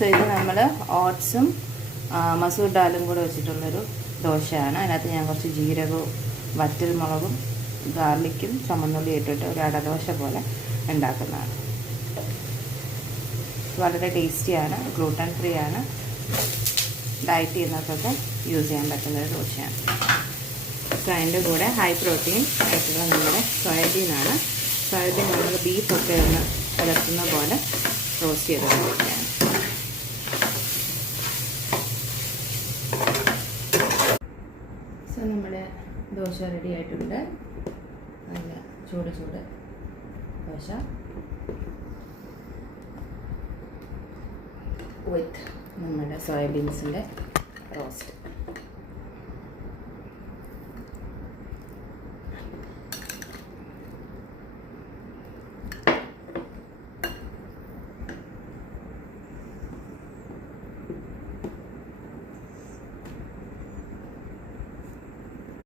So ഇത് നമ്മൾ ഓട്സും മസൂർ ദാലും കൂടെ വെച്ചിട്ടുള്ളൊരു ദോശയാണ്. അതിനകത്ത് ഞാൻ കുറച്ച് ജീരകവും വറ്റൽ മുളകും ഗാർലിക്കും ചുമന്നുള്ളി ഇട്ടിട്ട് ഒരു അടദോശ പോലെ ഉണ്ടാക്കുന്നതാണ്. വളരെ ടേസ്റ്റിയാണ്, ഗ്ലൂട്ടൻ ഫ്രീ ആണ്, ഡയറ്റ് ചെയ്യുന്നവർക്കൊക്കെ യൂസ് ചെയ്യാൻ പറ്റുന്നൊരു ദോശയാണ്. സോ അതിൻ്റെ കൂടെ ഹൈ പ്രോട്ടീൻ ആയിട്ടുള്ള നമ്മുടെ സോയാബീനാണ്. സോയാബീൻ നമ്മൾ ബീഫൊക്കെ ഒന്ന് വളർത്തുന്ന പോലെ റോസ്റ്റ് ചെയ്ത് കഴിക്കുകയാണ്. സോ നമ്മുടെ ദോശ റെഡി ആയിട്ടുണ്ട്. നല്ല ചൂട് ദോശ വിത്ത് നമ്മുടെ സോയാബീൻസിൻ്റെ റോസ്റ്റ്.